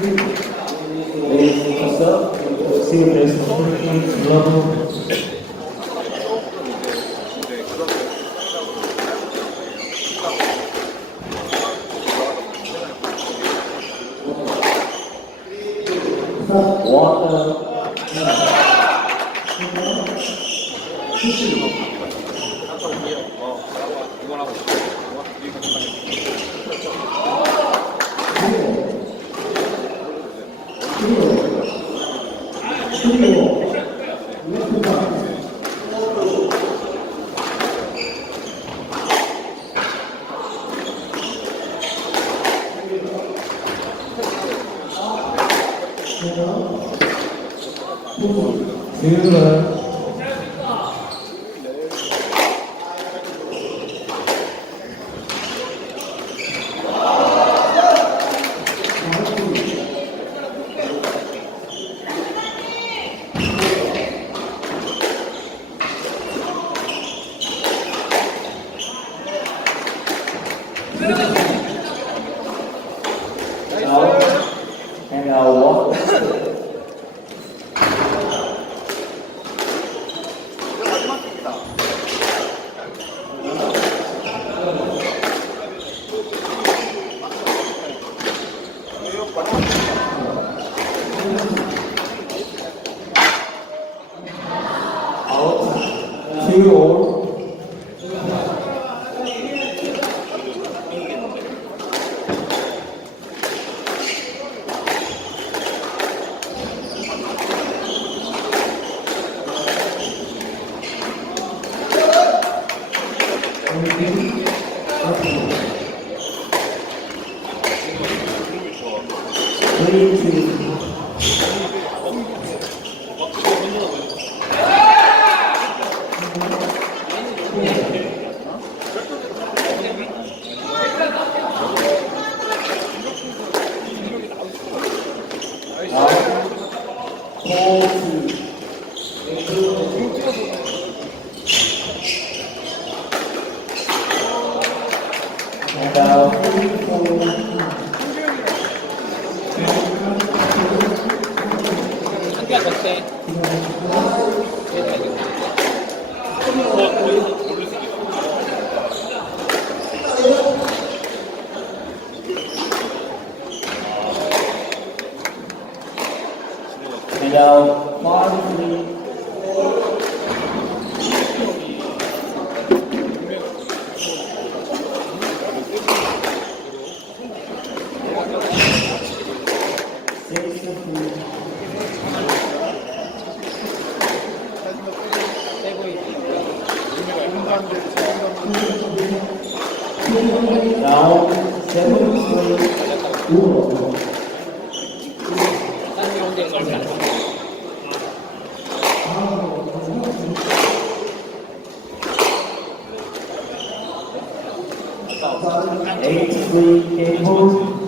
Ladies first up, 中国俄土 Good. Two. And now, three, And 然后，全部是如果，单双点的占。八八零零。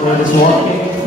Cable. It is walking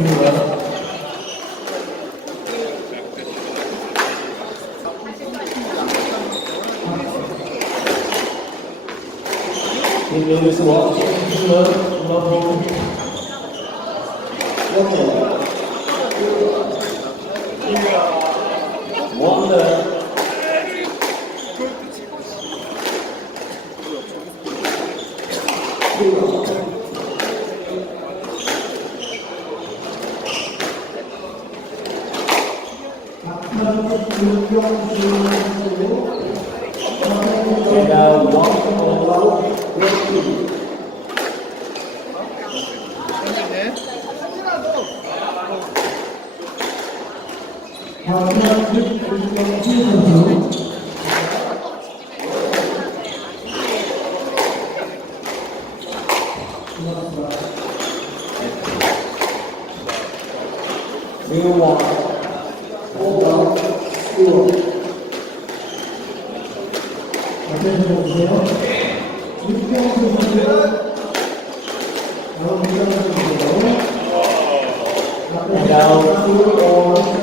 one. Hold on. School. 앞에서 보세요. 육경수 선수. 다음 육경수 선수. And now two all. 오.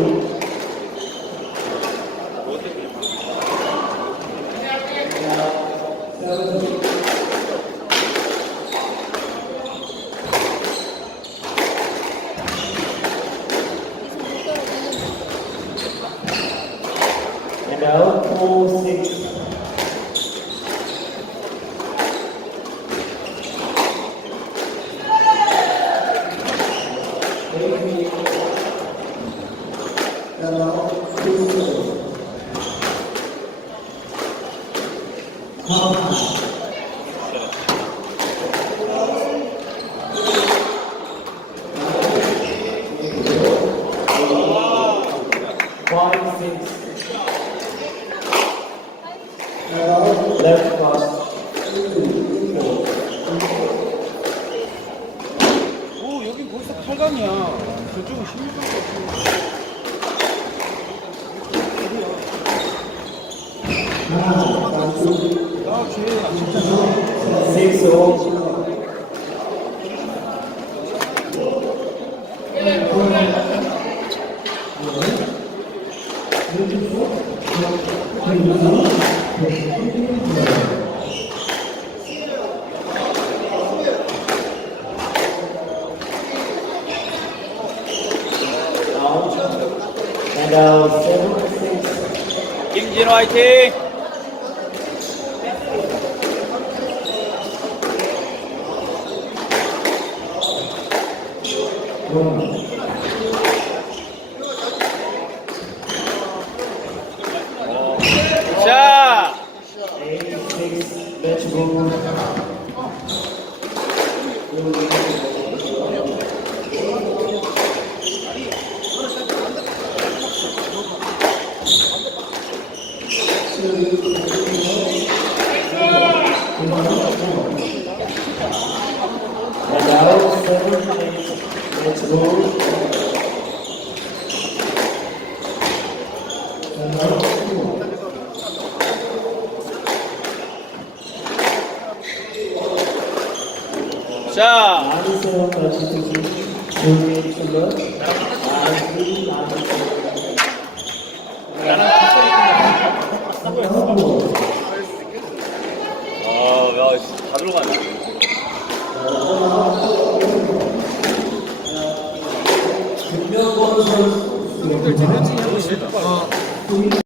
06. Body six. left plus 2, 4. 오, 여긴 아, 진짜 좋아. 6, 진호 화이팅! 자! 자! 많이 세워 가지고 조용히 불러 많이 많이 아, 야, 다 들어가네. 김명건 선수